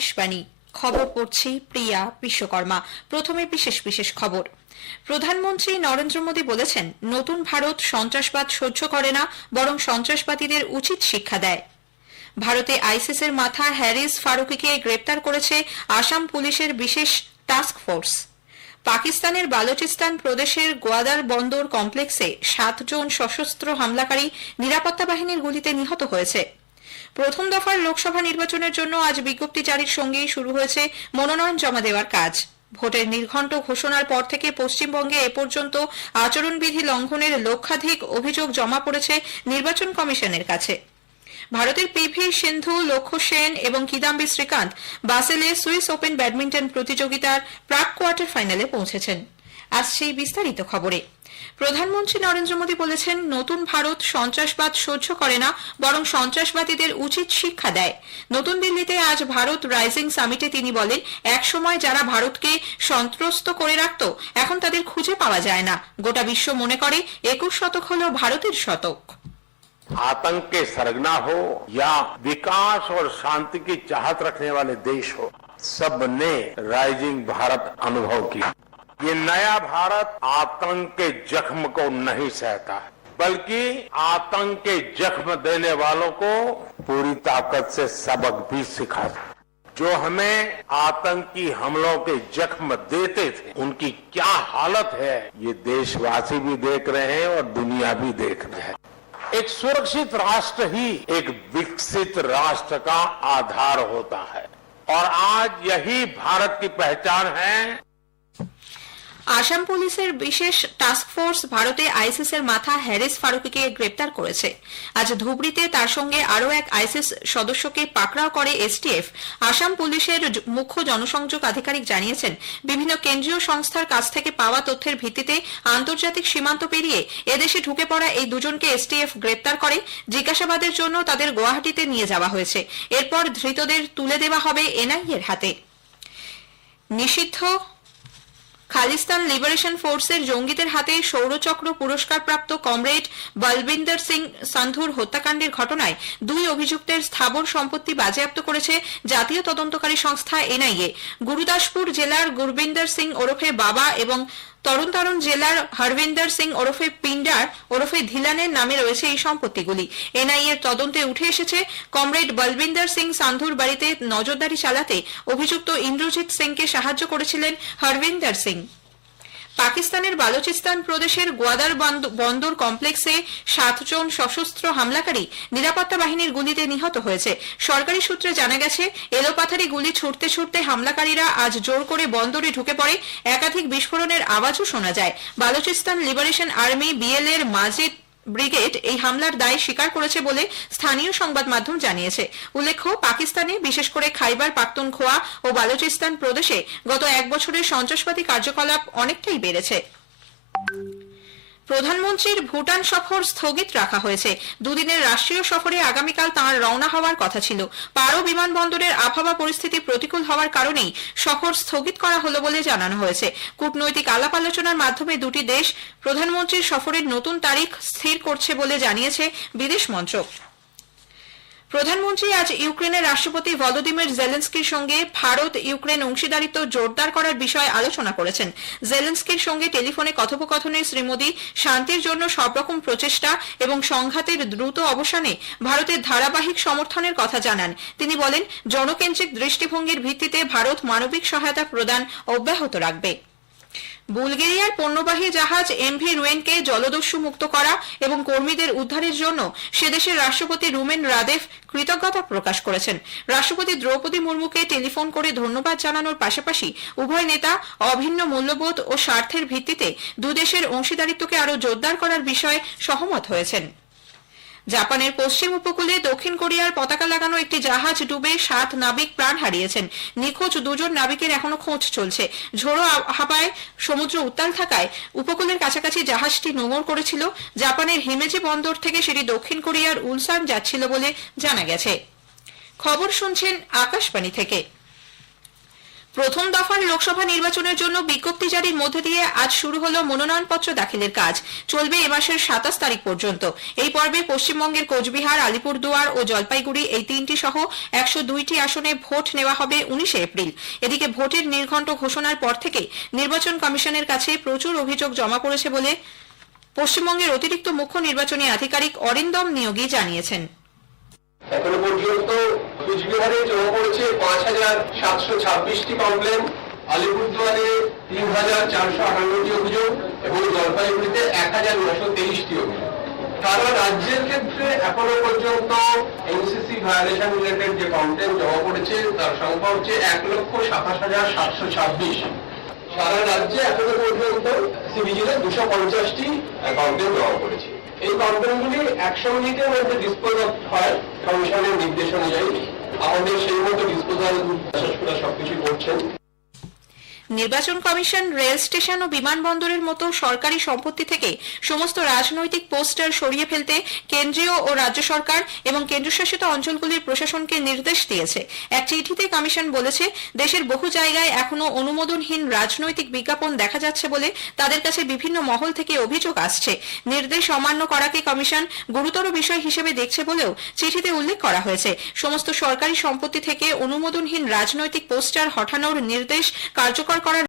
আকাশবাণী খবর পড়ছি প্রিয়া বিশ্বকর্মা। প্রথমে বিশেষ বিশেষ খবর। প্রধানমন্ত্রী নরেন্দ্র মোদী বলেছেন, নতুন ভারত সন্ত্রাসবাদ সহ্য করে না, বরং সন্ত্রাসবাদীদের উচিত শিক্ষা দেয়। ভারতে আইসিসের মাথা হ্যারিস ফারুকিকে গ্রেপ্তার করেছে আসাম পুলিশের বিশেষ টাস্ক ফোর্স। পাকিস্তানের বালুচিস্তান প্রদেশের গোয়াদার বন্দর কমপ্লেক্সে 7 জন সশস্ত্র হামলাকারী নিরাপত্তা বাহিনীর গুলিতে নিহত হয়েছে। প্রথম দফার লোকসভা নির্বাচনের জন্য আজ বিজ্ঞপ্তি জারির সঙ্গেই শুরু হয়েছে মনোনয়ন জমা দেওয়ার কাজ। ভোটের নির্ঘণ্ট ঘোষণার পর থেকে পশ্চিমবঙ্গে এ পর্যন্ত আচরণবিধি লঙ্ঘনের লক্ষাধিক অভিযোগ জমা পড়েছে নির্বাচন কমিশনের কাছে। ভারতের পিভি সিন্ধু, লক্ষ্য সেন এবং কিদাম্বি শ্রীকান্ত বাসেলে সুইস ওপেন ব্যাডমিন্টন প্রতিযোগিতার প্রাক কোয়ার্টার ফাইনালে পৌঁছেছেন। আজ সেই বিস্তারিত খবরে। প্রধানমন্ত্রী নরেন্দ্র মোদী বলেছেন, নতুন ভারত সন্ত্রাসবাদ সহ্য করে না, বরং সন্ত্রাসবাদীদের উচিত শিক্ষা দেয়। নতুন দিল্লিতে আজ ভারত রাইজিং সামিটে তিনি বলেন, একসময় যারা ভারতকে সন্ত্রস্ত করে রাখত, এখন তাদের খুঁজে পাওয়া যায় না। গোটা বিশ্ব মনে করে 21 শতক হল ভারতের শতক। आतंक के सरगना हो या विकास और शांति की चाहत रखने वाले देश हो, सबने राइजिंग भारत अनुभव किया। ये नया भारत आतंक के जख्म को नहीं सहता है, बल्कि आतंक के जख्म देने वालों को पूरी ताकत से सबक भी सिखाता है। जो हमें आतंकी हमलों के जख्म देते थे, उनकी क्या हालत है ये देशवासी भी देख रहे हैं और दुनिया भी देख रहे हैं। एक सुरक्षित राष्ट्र ही एक विकसित राष्ट्र का आधार होता है और आज यही भारत की पहचान है। আসাম পুলিশের বিশেষ টাস্ক ফোর্স ভারতে আইসিসের মাথা হ্যারিস ফারুকিকে গ্রেপ্তার করেছে। আজ ধুবড়িতে তার সঙ্গে আরও এক আইসিস সদস্যকে পাকড়াও করে এসটিএফ। আসাম পুলিশের মুখ্য জনসংযোগ আধিকারিক জানিয়েছেন, বিভিন্ন কেন্দ্রীয় সংস্থার কাছ থেকে পাওয়া তথ্যের ভিত্তিতে আন্তর্জাতিক সীমান্ত পেরিয়ে এদেশে ঢুকে পড়া এই দুজনকে এসটিএফ গ্রেপ্তার করে। জিজ্ঞাসাবাদের জন্য তাদের গুয়াহাটিতে নিয়ে যাওয়া হয়েছে। এরপর ধৃতদের তুলে দেওয়া হবে এনআইএর হাতে। নিষিদ্ধ খালিস্তান লিবারেশন ফোর্সের জঙ্গিদের হাতে সৌরচক্র পুরস্কারপ্রাপ্ত কমরেড বলবিন্দর সিং সান্ধুর হত্যাকাণ্ডের ঘটনায় 2 অভিযুক্তের স্থাবর সম্পত্তি বাজেয়াপ্ত করেছে জাতীয় তদন্তকারী সংস্থা এনআইএ। গুরুদাসপুর জেলার গুরবিন্দর সিং ওরফে বাবা এবং তরুণ জেলার হরবিন্দর সিং ওরফে পিন্ডার ওরফে ধিলানের নামে রয়েছে এই সম্পত্তিগুলি। এনআইএর তদন্তে উঠে এসেছে, কমরেড বলবিন্দর সিং সান্ধুর বাড়িতে নজরদারি চালাতে অভিযুক্ত ইন্দ্রজিৎ সিংকে সাহায্য করেছিলেন হরবিন্দর সিং। পাকিস্তানের বালুচিস্তান প্রদেশের গোয়াদার বন্দর কমপ্লেক্সে 7 জন সশস্ত্র হামলাকারী নিরাপত্তা বাহিনীর গুলিতে নিহত হয়েছে। সরকারি সূত্রে জানা গেছে, এলোপাথারি গুলি ছুটতে ছুটতে হামলাকারীরা আজ জোর করে বন্দরে ঢুকে পড়ে। একাধিক বিস্ফোরণের আওয়াজও শোনা যায়। বালুচিস্তান লিবারেশন আর্মি বিএল-এর মাজিদ ব্রিগেড এই হামলার দায় স্বীকার করেছে বলে স্থানীয় সংবাদ মাধ্যম জানিয়েছে। উল্লেখ্য, পাকিস্তানে বিশেষ করে খাইবার পাখতুনখোয়া ও বালুচিস্তান প্রদেশে গত 1 বছরে সন্ত্রাসবাদী কার্যকলাপ অনেকটাই বেড়েছে। প্রধানমন্ত্রীর ভুটান সফর স্থগিত রাখা হয়েছে। 2 দিনের রাষ্ট্রীয় সফরে আগামীকাল তাঁর রওনা হওয়ার কথা ছিল। পারো বিমানবন্দরের আবহাওয়া পরিস্থিতি প্রতিকূল হওয়ার কারণেই সফর স্থগিত করা হলো বলে জানানো হয়েছে। কূটনৈতিক আলাপ আলোচনার মাধ্যমে দুটি দেশ প্রধানমন্ত্রীর সফরের নতুন তারিখ স্থির করছে বলে জানিয়েছে বিদেশ মন্ত্রক। প্রধানমন্ত্রী আজ ইউক্রেনের রাষ্ট্রপতি ভলোদিমির জেলেনস্কির সঙ্গে ভারত ইউক্রেন অংশীদারিত্ব জোরদার করার বিষয়ে আলোচনা করেছেন। জেলেনস্কির সঙ্গে টেলিফোনে কথোপকথনে শ্রী মোদী শান্তির জন্য সব রকম প্রচেষ্টা এবং সংঘাতের দ্রুত অবসানে ভারতের ধারাবাহিক সমর্থনের কথা জানান। তিনি বলেন, জনকেন্দ্রিক দৃষ্টিভঙ্গির ভিত্তিতে ভারত মানবিক সহায়তা প্রদান অব্যাহত রাখবে। বুলগেরিয়ার পণ্যবাহী জাহাজ এমভি রুয়েনকে জলদস্যু মুক্ত করা এবং কর্মীদের উদ্ধারের জন্য সেদেশের রাষ্ট্রপতি রুমেন রাদেভ কৃতজ্ঞতা প্রকাশ করেছেন। রাষ্ট্রপতি দ্রৌপদী মুর্মুকে টেলিফোন করে ধন্যবাদ জানানোর পাশাপাশি উভয় নেতা অভিন্ন মূল্যবোধ ও স্বার্থের ভিত্তিতে দুদেশের অংশীদারিত্বকে আরও জোরদার করার বিষয়ে সহমত হয়েছেন। জাপানের পশ্চিম উপকূলে দক্ষিণ কোরিয়ার পতাকা লাগানো একটি জাহাজ ডুবে 7 নাবিক প্রাণ হারিয়েছেন। নিখোঁজ 2 জন নাবিকের এখনো খোঁজ চলছে। ঝোড়ো হাওয়ায় সমুদ্র উত্তাল থাকায় উপকূলের কাছাকাছি জাহাজটি নোঙর করেছিল। জাপানের হিমেজি বন্দর থেকে সেটি দক্ষিণ কোরিয়ার উলসান যাচ্ছিল বলে জানা গেছে। খবর শুনছেন আকাশবাণী থেকে। প্রথম দফার লোকসভা নির্বাচনের জন্য বিজ্ঞপ্তি জারির মধ্যে দিয়ে আজ শুরু হলো মনোনয়নপত্র দাখিলের কাজ। চলবে এ মাসের 27 তারিখ পর্যন্ত। এই পর্বে পশ্চিমবঙ্গের কোচবিহার, আলিপুরদুয়ার ও জলপাইগুড়ি এই তিনটি সহ 102টি আসনে ভোট নেওয়া হবে 19 এপ্রিল। এদিকে ভোটের নির্ঘণ্ট ঘোষণার পর থেকে নির্বাচন কমিশনের কাছে প্রচুর অভিযোগ জমা পড়েছে বলে পশ্চিমবঙ্গের অতিরিক্ত মুখ্য নির্বাচনী আধিকারিক অরিন্দম নিয়োগী জানিয়েছেন। এখনো পর্যন্ত কুচবিহারে জমা পড়েছে 5,726টি কমপ্লেন, আলিপুরদুয়ারে 3,458টি অভিযোগ এবং জলপাইগুড়িতে 1,923টি অভিযোগ। সারা রাজ্যের ক্ষেত্রে এখনো পর্যন্ত এনসিসি ভায়োলেশন রিলেটেড যে কমপ্লেন জমা পড়েছে তার সংখ্যা হচ্ছে 1,27,726। সারা রাজ্যে এখনো পর্যন্ত সিভিজিলের 250টি কমপ্লেন জমা পড়েছে। এই কমপ্লেনগুলি 100 মিনিটের মধ্যে ডিসপোজ হয় কমিশনের নির্দেশ অনুযায়ী। আমাদের সেই মতো ডিসপোজাল প্রশাসকরা সবকিছু করছেন। নির্বাচন কমিশন রেল স্টেশন ও বিমানবন্দরের মতো সরকারি সম্পত্তি থেকে সমস্ত রাজনৈতিক পোস্টার সরিয়ে ফেলতে কেন্দ্রীয় ও রাজ্য সরকার এবং কেন্দ্রশাসিত অঞ্চলগুলির প্রশাসনকে নির্দেশ দিয়েছে। এক চিঠিতে কমিশন বলেছে, দেশের বহু জায়গায় এখনো অনুমোদনহীন রাজনৈতিক বিজ্ঞাপন দেখা যাচ্ছে বলে তাদের কাছে বিভিন্ন মহল থেকে অভিযোগ আসছে। নির্দেশ অমান্য করাকে কমিশন গুরুতর বিষয় হিসেবে দেখছে বলেও চিঠিতে উল্লেখ করা হয়েছে। সমস্ত সরকারি সম্পত্তি থেকে অনুমোদনহীন রাজনৈতিক পোস্টার হটানোর নির্দেশ কার্যকর করার